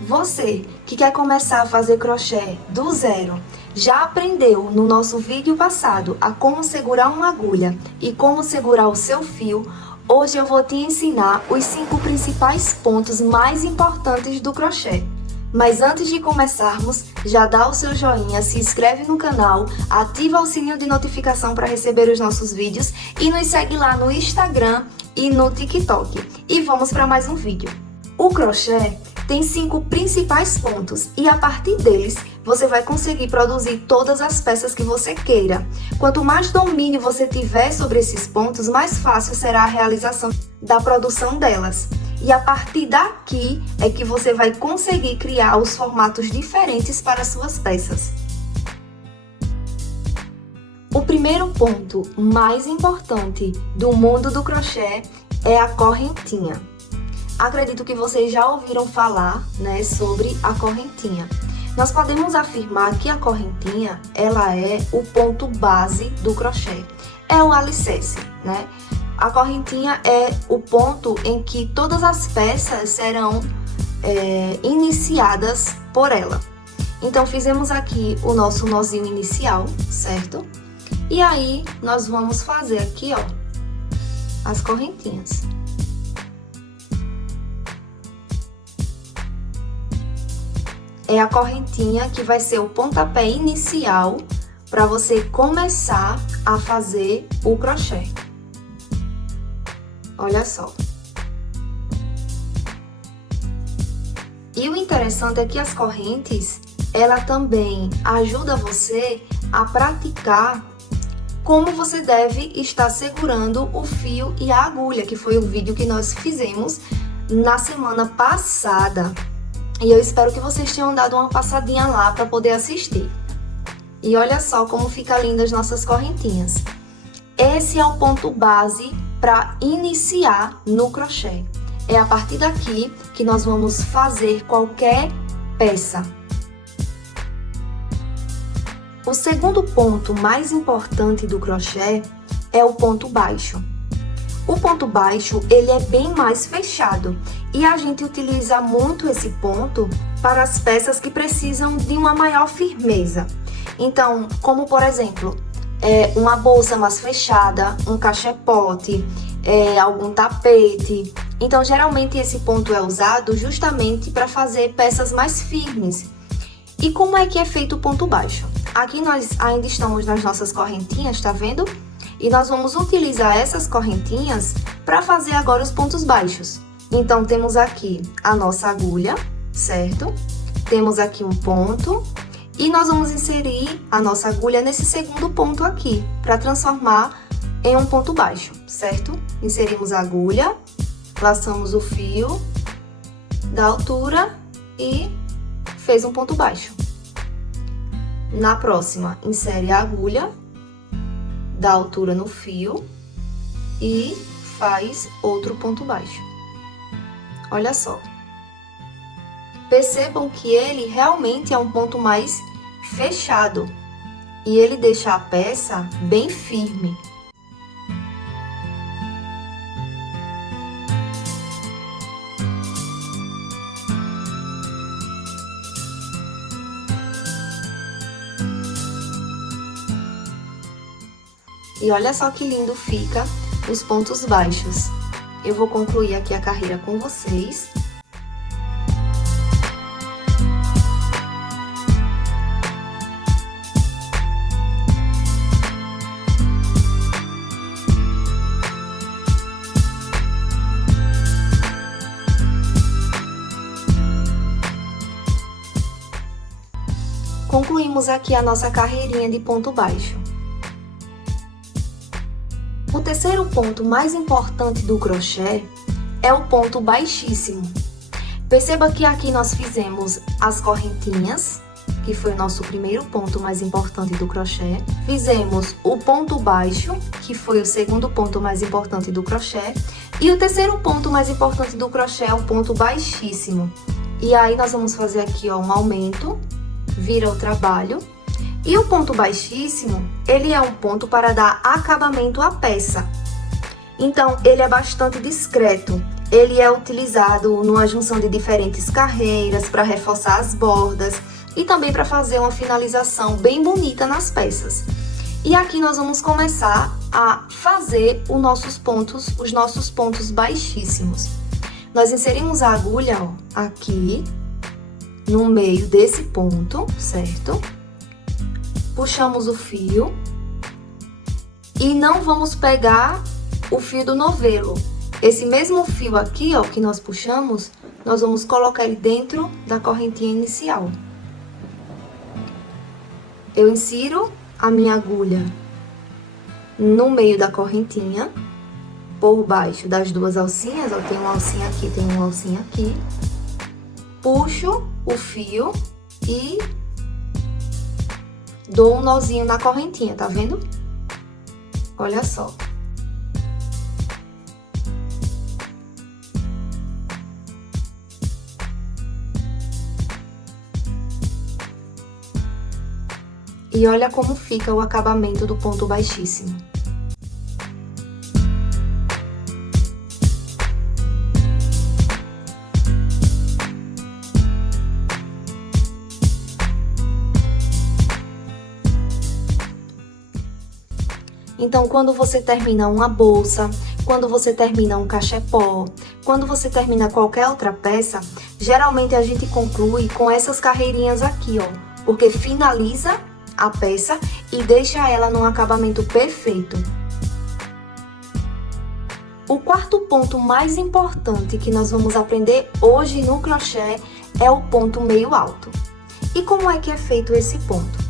Você que quer começar a fazer crochê do zero, já aprendeu no nosso vídeo passado a como segurar uma agulha e como segurar o seu fio? Hoje eu vou te ensinar os 5 principais pontos mais importantes do crochê. Mas antes de começarmos, já dá o seu joinha, se inscreve no canal, ativa o sininho de notificação para receber os nossos vídeos e nos segue lá no Instagram e no TikTok. E vamos para mais um vídeo. O crochê tem 5 principais pontos e a partir deles você vai conseguir produzir todas as peças que você queira. Quanto mais domínio você tiver sobre esses pontos, mais fácil será a realização da produção delas. E a partir daqui é que você vai conseguir criar os formatos diferentes para suas peças. O primeiro ponto mais importante do mundo do crochê é a correntinha. Acredito que vocês já ouviram falar, sobre a correntinha. Nós podemos afirmar que a correntinha, ela é o ponto base do crochê. É o alicerce, A correntinha é o ponto em que todas as peças serão iniciadas por ela. Então, fizemos aqui o nosso nozinho inicial, certo? E aí, nós vamos fazer aqui, as correntinhas. É a correntinha que vai ser o pontapé inicial para você começar a fazer o crochê. Olha só. E o interessante é que as correntes, ela também ajuda você a praticar como você deve estar segurando o fio e a agulha, que foi o vídeo que nós fizemos na semana passada. E eu espero que vocês tenham dado uma passadinha lá para poder assistir. E olha só como fica linda as nossas correntinhas. Esse é o ponto base para iniciar no crochê. É a partir daqui que nós vamos fazer qualquer peça. O segundo ponto mais importante do crochê é o ponto baixo. O ponto baixo, ele é bem mais fechado e a gente utiliza muito esse ponto para as peças que precisam de uma maior firmeza. Então, como por exemplo, uma bolsa mais fechada, um cachepote, algum tapete. Então, geralmente esse ponto é usado justamente para fazer peças mais firmes. E como é que é feito o ponto baixo? Aqui nós ainda estamos nas nossas correntinhas, tá vendo? E nós vamos utilizar essas correntinhas para fazer agora os pontos baixos. Então, temos aqui a nossa agulha, certo? Temos aqui um ponto e nós vamos inserir a nossa agulha nesse segundo ponto aqui, para transformar em um ponto baixo, certo? Inserimos a agulha, laçamos o fio da altura e fez um ponto baixo. Na próxima, insere a agulha da altura no fio e faz outro ponto baixo. Olha só. Percebam que ele realmente é um ponto mais fechado e ele deixa a peça bem firme. E olha só que lindo fica os pontos baixos. Eu vou concluir aqui a carreira com vocês. Concluímos aqui a nossa carreirinha de ponto baixo. O terceiro ponto mais importante do crochê é o ponto baixíssimo. Perceba que aqui nós fizemos as correntinhas, que foi o nosso primeiro ponto mais importante do crochê. Fizemos o ponto baixo, que foi o segundo ponto mais importante do crochê. E o terceiro ponto mais importante do crochê é o ponto baixíssimo. E aí nós vamos fazer aqui, um aumento, vira o trabalho. E o ponto baixíssimo, ele é um ponto para dar acabamento à peça. Então, ele é bastante discreto. ele é utilizado numa junção de diferentes carreiras para reforçar as bordas e também para fazer uma finalização bem bonita nas peças. E aqui nós vamos começar a fazer os nossos pontos baixíssimos. Nós inserimos a agulha, ó, aqui no meio desse ponto, certo? Puxamos o fio e não vamos pegar o fio do novelo. Esse mesmo fio aqui, ó, que nós puxamos, nós vamos colocar ele dentro da correntinha inicial. Eu insiro a minha agulha no meio da correntinha, por baixo das duas alcinhas, ó, tem uma alcinha aqui, tem uma alcinha aqui. Puxo o fio e dou um nozinho na correntinha, tá vendo? Olha só. E olha como fica o acabamento do ponto baixíssimo. Então, quando você termina uma bolsa, quando você termina um cachepó, quando você termina qualquer outra peça, geralmente a gente conclui com essas carreirinhas aqui, ó, porque finaliza a peça e deixa ela num acabamento perfeito. O quarto ponto mais importante que nós vamos aprender hoje no crochê é o ponto meio alto. E como é que é feito esse ponto?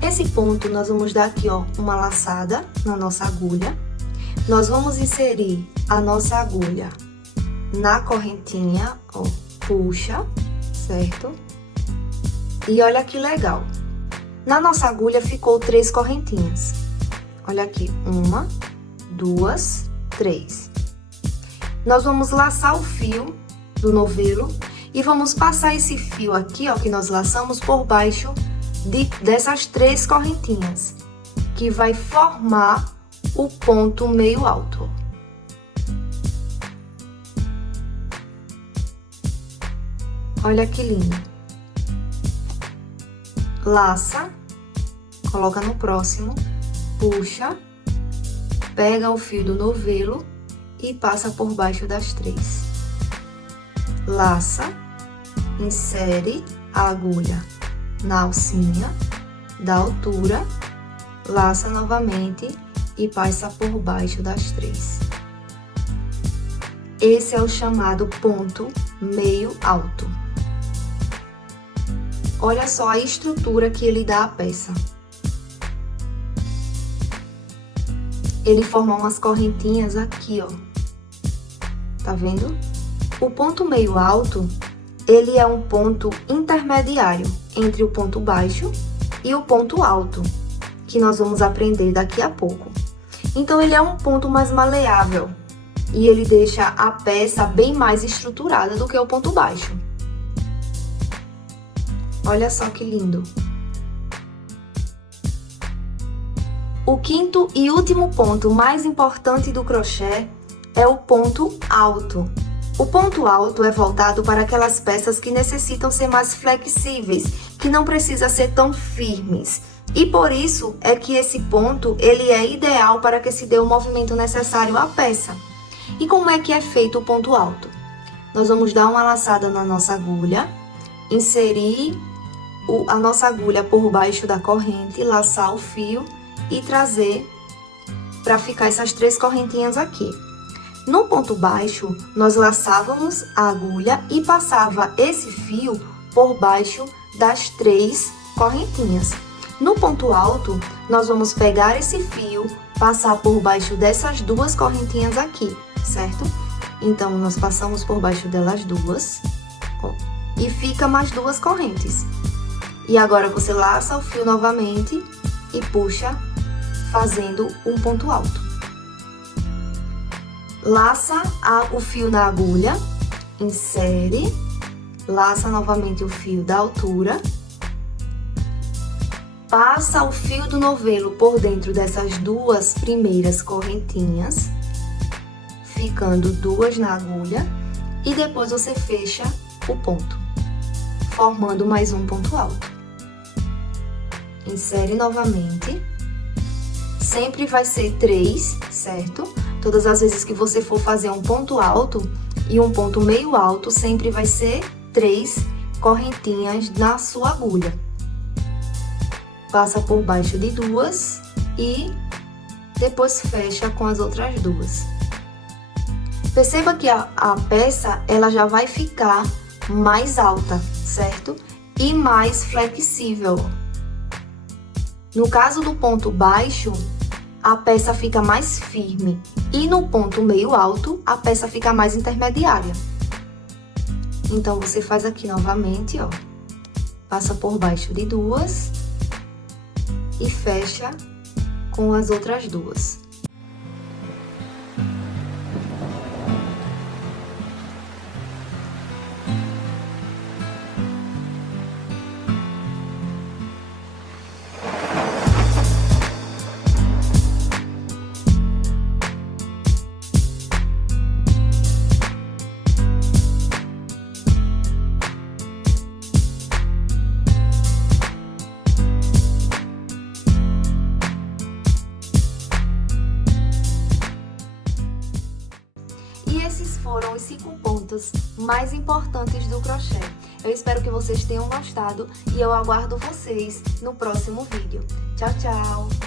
Esse ponto nós vamos dar aqui, ó, uma laçada na nossa agulha. Nós vamos inserir a nossa agulha na correntinha, ó, puxa, certo? E olha que legal. Na nossa agulha ficou 3 correntinhas. Olha aqui, 1, 2, 3. Nós vamos laçar o fio do novelo e vamos passar esse fio aqui, ó, que nós laçamos por baixo dessas 3 correntinhas, que vai formar o ponto meio alto. Olha que lindo. Laça, coloca no próximo, puxa, pega o fio do novelo e passa por baixo das 3. Laça, insere a agulha na alcinha da altura, laça novamente e passa por baixo das 3. Esse é o chamado ponto meio alto. Olha só a estrutura que ele dá à peça. Ele forma umas correntinhas aqui, ó. Tá vendo? O ponto meio alto, ele é um ponto intermediário entre o ponto baixo e o ponto alto, que nós vamos aprender daqui a pouco. Então, ele é um ponto mais maleável e ele deixa a peça bem mais estruturada do que o ponto baixo. Olha só que lindo! O quinto e último ponto mais importante do crochê é o ponto alto. O ponto alto é voltado para aquelas peças que necessitam ser mais flexíveis, que não precisam ser tão firmes. E por isso é que esse ponto ele é ideal para que se dê o movimento necessário à peça. E como é que é feito o ponto alto? Nós vamos dar uma laçada na nossa agulha, inserir a nossa agulha por baixo da corrente, laçar o fio e trazer para ficar essas 3 correntinhas aqui. No ponto baixo, nós laçávamos a agulha e passava esse fio por baixo das 3 correntinhas. No ponto alto, nós vamos pegar esse fio, passar por baixo dessas 2 correntinhas aqui, certo? Então, nós passamos por baixo delas 2, ó, e fica mais 2 correntes. E agora, você laça o fio novamente e puxa, fazendo um ponto alto. Laça o fio na agulha, insere, laça novamente o fio da altura, passa o fio do novelo por dentro dessas 2 primeiras correntinhas, ficando 2 na agulha e depois você fecha o ponto, formando mais um ponto alto. Insere novamente. Sempre vai ser 3, certo? Todas as vezes que você for fazer um ponto alto e um ponto meio alto, sempre vai ser 3 correntinhas na sua agulha. Passa por baixo de 2 e depois fecha com as outras 2. Perceba que a peça, ela já vai ficar mais alta, certo? E mais flexível. No caso do ponto baixo, a peça fica mais firme. E no ponto meio alto, a peça fica mais intermediária. Então, você faz aqui novamente, ó. Passa por baixo de 2 e fecha com as outras 2. E esses foram os 5 pontos mais importantes do crochê. Eu espero que vocês tenham gostado e eu aguardo vocês no próximo vídeo. Tchau, tchau!